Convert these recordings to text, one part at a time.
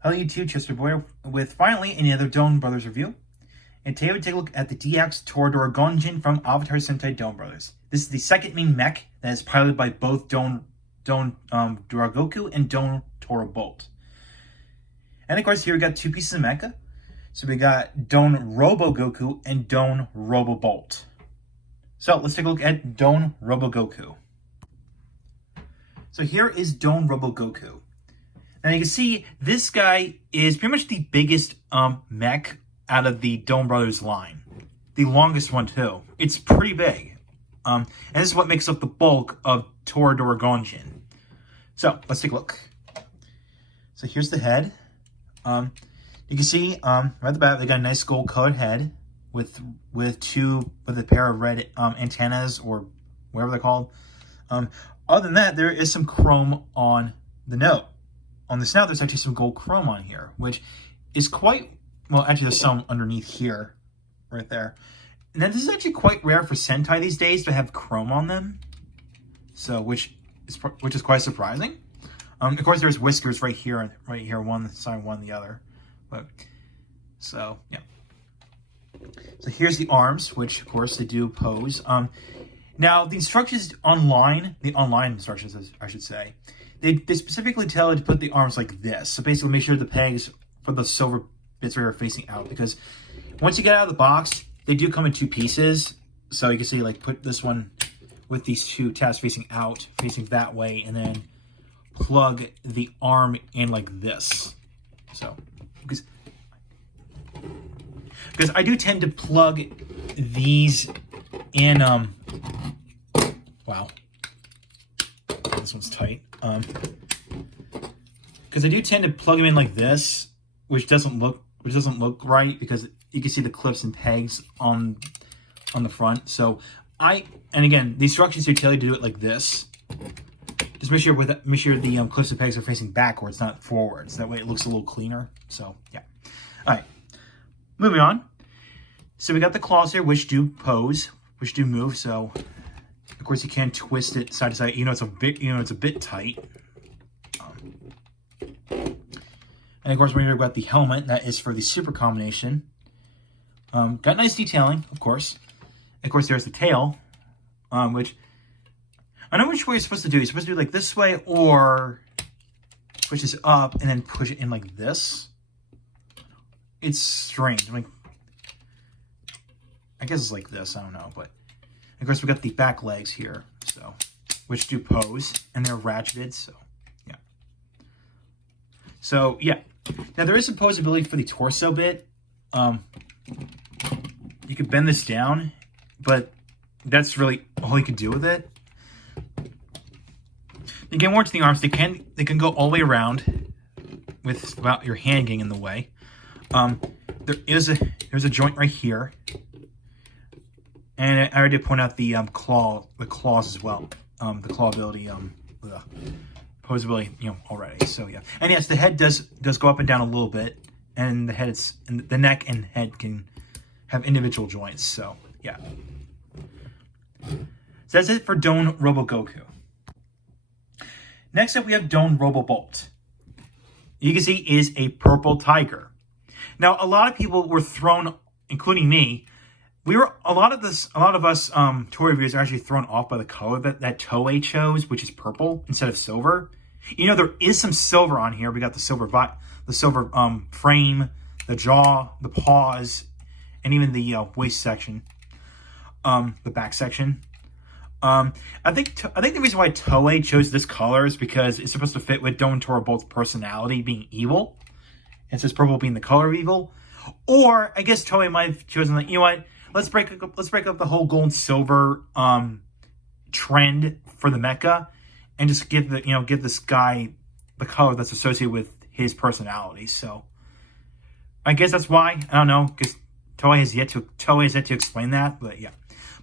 Hello YouTube, Chester Boy with finally another Donbrothers review. And today we take a look at the DX ToraDoraGonJin from Avataro Sentai Donbrothers. This is the second main mech that is piloted by both Doragoku and Torabolt. And of course here we got two pieces of mecha. So we got Don Robogoku and Don Robobolt. So let's take a look at Don Robogoku. So here is Don Robogoku. Now you can see this guy is pretty much the biggest mech out of the Donbrothers line. The longest one too. It's pretty big. And this is what makes up the bulk of ToraDoraGonJin. So let's take a look. So here's the head. You can see right at the back they got a nice gold colored head with a pair of red antennas or whatever they're called. Other than that, there is some chrome on the note. On the snout, there's actually some gold chrome on here, which is quite, well, actually there's some underneath here, right there. And then this is actually quite rare for Sentai these days to have chrome on them. So, which is quite surprising. Of course, there's whiskers right here, one side, one the other. But, so, yeah. So here's the arms, which, of course, they do pose. Now, the instructions online, the online instructions, I should say, they specifically tell you to put the arms like this. So basically make sure the pegs for the silver bits are facing out, because once you get out of the box, they do come in two pieces. So you can see, like, put this one with these two tabs facing out, facing that way, and then plug the arm in like this. So, because I do tend to plug these in, wow. This one's tight. Because I do tend to plug them in like this, which doesn't look right, because you can see the clips and pegs on the front. So and again, the instructions here tell you to do it like this. Just make sure the clips and pegs are facing backwards, not forwards. That way it looks a little cleaner. So yeah. All right, moving on. So we got the claws here, which do pose, which do move. So of course you can twist it side to side. It's a bit tight. And of course we've got the helmet that is for the super combination. Got nice detailing, of course. Of course there's the tail, which I know which way you're supposed to do. You're supposed to do it like this way, or push this up and then push it in like this. It's strange. I guess it's like this. I don't know, but of course we got the back legs here, so which do pose, and they're ratcheted. So yeah. So yeah. Now there is some posability for the torso bit. You could bend this down, but that's really all you can do with it. You get more into the arms. They can go all the way around without your hand getting in the way. There's a joint right here, and I already point out the claws as well. The claw ability, posability, already. So yeah, and yes, the head does go up and down a little bit, and the neck and head can have individual joints. So yeah. So that's it for Don Robogoku. Next up, we have Don Robobolt. You can see is a purple tiger. Now, a lot of people were thrown, including me. A lot of us toy reviewers are actually thrown off by the color that Toei chose, which is purple instead of silver. There is some silver on here. We got the silver frame, the jaw, the paws, and even the waist section, the back section. I think the reason why Toei chose this color is because it's supposed to fit with Don Torabolt's personality being evil, and since purple being the color of evil. Or I guess Toei might have chosen like, what? Let's break up the whole gold and silver trend for the mecha, and just give this guy the color that's associated with his personality. So I guess that's why. I don't know, because Toei has yet to explain that. But yeah.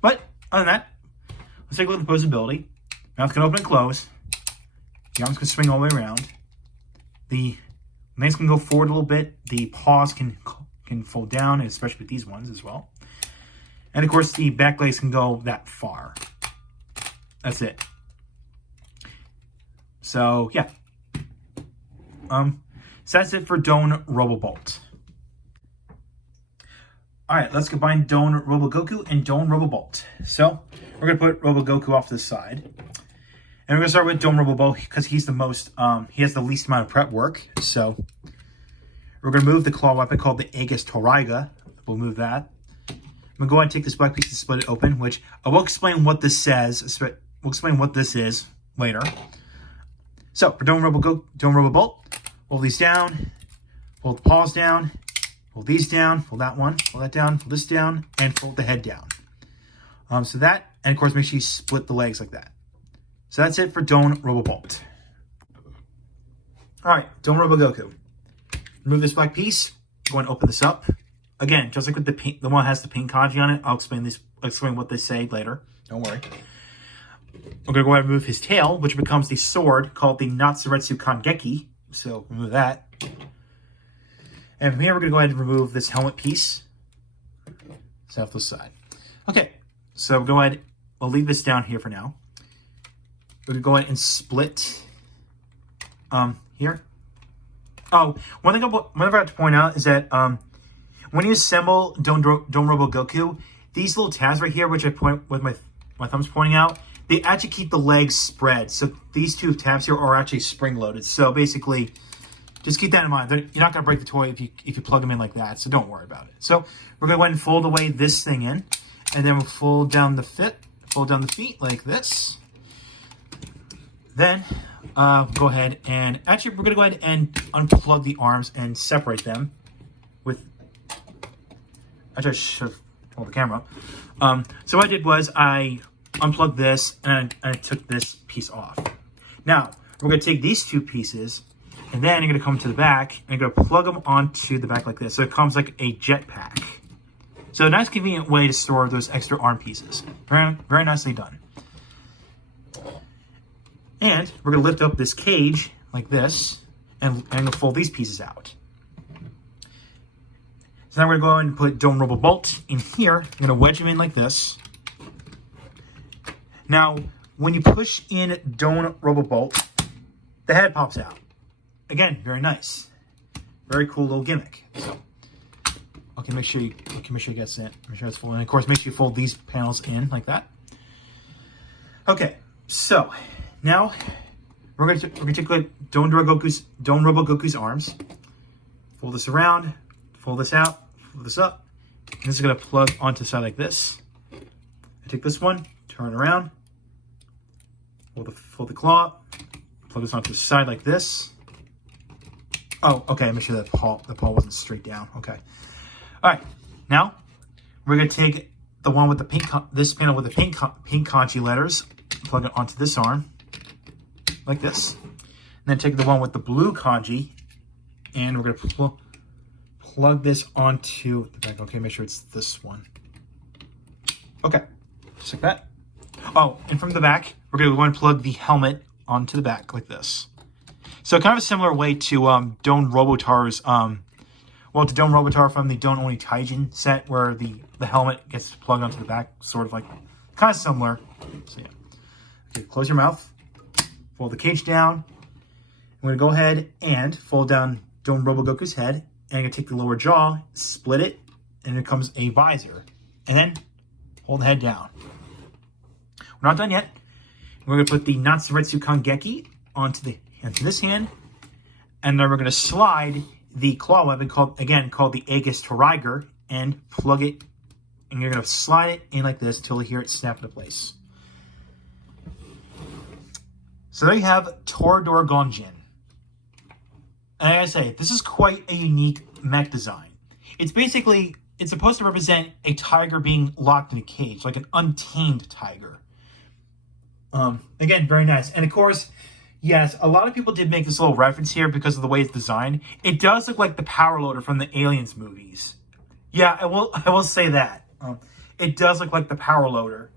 But other than that, let's take a look at the posability. Mouth can open and close. The arms can swing all the way around. The legs can go forward a little bit. The paws can fold down, especially with these ones as well. And of course, the back legs can go that far. That's it. So yeah. So that's it for Don Robobolt. Alright, let's combine Don Robogoku and Don Robobolt. So, we're going to put Robogoku off to the side. And we're going to start with Don Robobolt because he's the most, he has the least amount of prep work. So, we're going to move the claw weapon called the Aegis Toriga. We'll move that. I'm going to go ahead and take this black piece and split it open, which I will explain what this says. We'll explain what this is later. So, for Don Robobolt, fold these down, fold the paws down, fold these down, fold that one, fold that down, fold this down, and fold the head down. So that, and of course, make sure you split the legs like that. So that's it for Don Robobolt. Alright, Don Robogoku. Remove this black piece, go and open this up. Again, just like with the pink, the one that has the pink kanji on it, I'll explain what they say later. Don't worry. We're going to go ahead and remove his tail, which becomes the sword called the Natsuretsu Kangeki. So, remove that. And from here, we're going to go ahead and remove this helmet piece. So, off the side. Okay, so we'll go ahead, we'll leave this down here for now. We're going to go ahead and split here. Oh, one thing I forgot to point out is that when you assemble Don Robogoku, these little tabs right here, which I point with my thumbs pointing out, they actually keep the legs spread. So these two tabs here are actually spring-loaded. So basically, just keep that in mind. You're not going to break the toy if you plug them in like that, so don't worry about it. So we're going to go ahead and fold away this thing in, and then we'll fold down the feet like this. Then go ahead and, actually we're going to go ahead and unplug the arms and separate them with, actually I should have hold the camera up. So what I did was I unplugged this and I took this piece off. Now, we're going to take these two pieces and then you're going to come to the back and you're going to plug them onto the back like this. So it comes like a jetpack. So a nice convenient way to store those extra arm pieces. Very, very nicely done. And we're going to lift up this cage like this and I'm going to fold these pieces out. So now we're going to go ahead and put Don Robobolt in here. I'm going to wedge him in like this. Now, when you push in Don Robobolt, the head pops out. Again, very nice. Very cool little gimmick. So, okay, make sure you get it. Make sure it's full. And of course, make sure you fold these panels in like that. Okay, so now we're going to take Don Robogoku's arms. Fold this around, fold this out, fold this up. And this is going to plug onto the side like this. I take this one, turn it around, fold the claw, plug this onto the side like this. Oh, okay, make sure that the paw wasn't straight down. Okay. All right, now we're going to take the one with the pink, this panel with the pink kanji letters, plug it onto this arm like this. And then take the one with the blue kanji, and we're going to plug this onto the back. Okay, make sure it's this one. Okay, just like that. Oh, and from the back, we're going to go and plug the helmet onto the back like this. So kind of a similar way to Don Robotar's, to Don Robotar from the Don Oni Taijin set, where the helmet gets plugged onto the back, sort of like, kind of similar. So yeah. Okay, close your mouth, fold the cage down. I'm going to go ahead and fold down Don Robogoku's head, and I'm going to take the lower jaw, split it, and it comes a visor. And then hold the head down. We're not done yet. We're going to put the Natsuretsu Kangeki onto this hand, and then we're going to slide the claw weapon called the Aegis Toriga and plug it, and you're going to slide it in like this until you hear it snap into place. So there you have ToraDoraGonJin. And like I say, this is quite a unique mech design. It's supposed to represent a tiger being locked in a cage, like an untamed tiger. Again, very nice. And of course, yes, a lot of people did make this little reference here because of the way it's designed. It does look like the power loader from the Aliens movies. Yeah, I will say that. It does look like the power loader.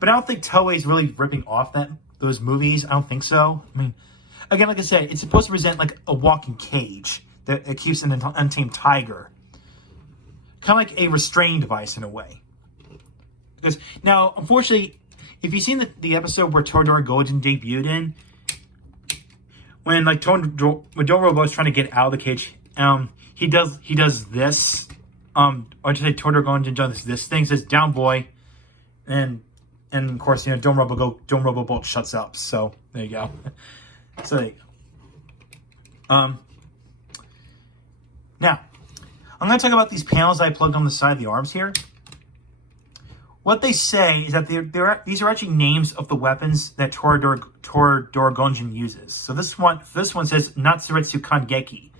But I don't think Toei's really ripping off those movies. I don't think so. I mean, again, like I said, it's supposed to present like a walking cage that it keeps an untamed tiger. Kind of like a restraining device in a way. Because now, unfortunately, if you've seen the episode where ToraDoraGonJin debuted in, when like Donbrothers is trying to get out of the cage, he does this. Or to say ToraDoraGonJin does this thing, says down boy, and of course, you know, Donbrothers shuts up. So there you go. So there you go. Now, I'm going to talk about these panels I plugged on the side of the arms here. What they say is that these are actually names of the weapons that ToraDoraGonJin uses. So this one says Natsuretsu Kangeki,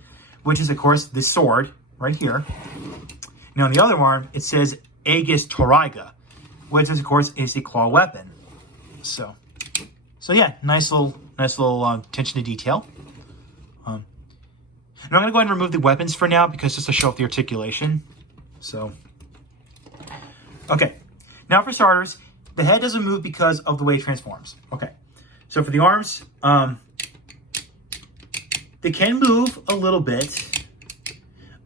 which is, of course, this sword right here. Now, on the other arm, it says Aegis Toraiga, which is, of course, is a claw weapon. So yeah, nice little attention to detail. And I'm going to go ahead and remove the weapons for now because just to show off the articulation. So, okay. Now for starters, the head doesn't move because of the way it transforms. Okay. So for the arms, they can move a little bit.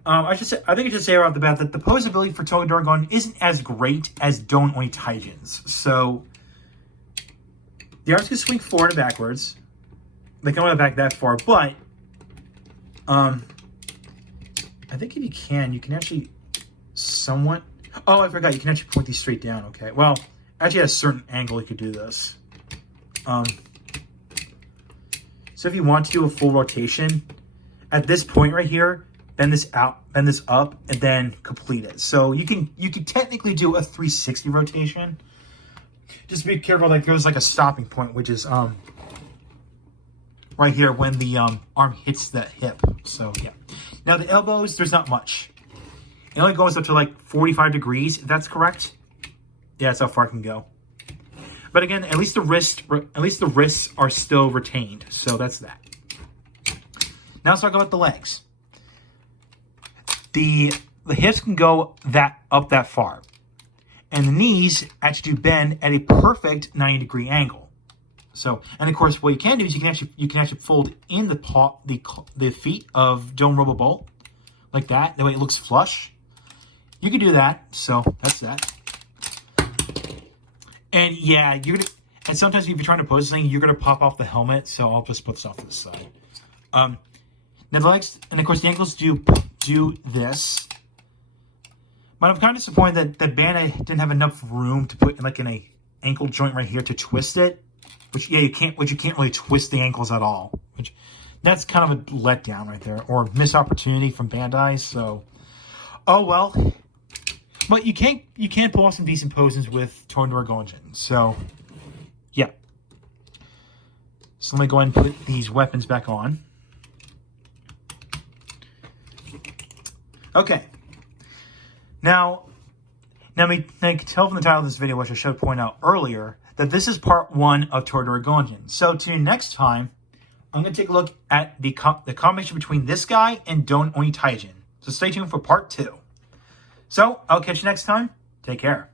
I think I should say right off the bat that the posability for ToraDoraGonJin isn't as great as Donbrothers. So the arms can swing forward and backwards. They can only go back that far, but I think if you can actually somewhat. Oh, I forgot. You can actually point these straight down. Okay. Well, actually, at a certain angle, you could do this. So if you want to do a full rotation, at this point right here, bend this out, bend this up, and then complete it. So you can technically do a 360 rotation. Just be careful. Like there's like a stopping point, which is right here when the arm hits the hip. So yeah. Now the elbows, there's not much. It only goes up to like 45 degrees, if that's correct. Yeah, that's how far it can go. But again, at least the wrists are still retained. So that's that. Now let's talk about the legs. The hips can go up that far. And the knees actually do bend at a perfect 90-degree angle. So, and of course, what you can do is you can actually fold in the feet of Donbrothers like that. That way it looks flush. You can do that. So that's that. And yeah, and sometimes if you're trying to pose this thing, you're gonna pop off the helmet. So I'll just put this off to the side. Now the legs, and of course the ankles do this. But I'm kind of disappointed that Bandai didn't have enough room to put like in a ankle joint right here to twist it. Which you can't really twist the ankles at all. Which that's kind of a letdown right there, or missed opportunity from Bandai. So, oh well. But you can pull off some decent poses with ToraDoraGonJin. So, yeah. So let me go ahead and put these weapons back on. Okay. Now I can tell from the title of this video, which I should point out earlier, that this is part 1 of ToraDoraGonJin. So to next time, I'm going to take a look at the combination between this guy and Donbrothers. So stay tuned for part 2. So I'll catch you next time. Take care.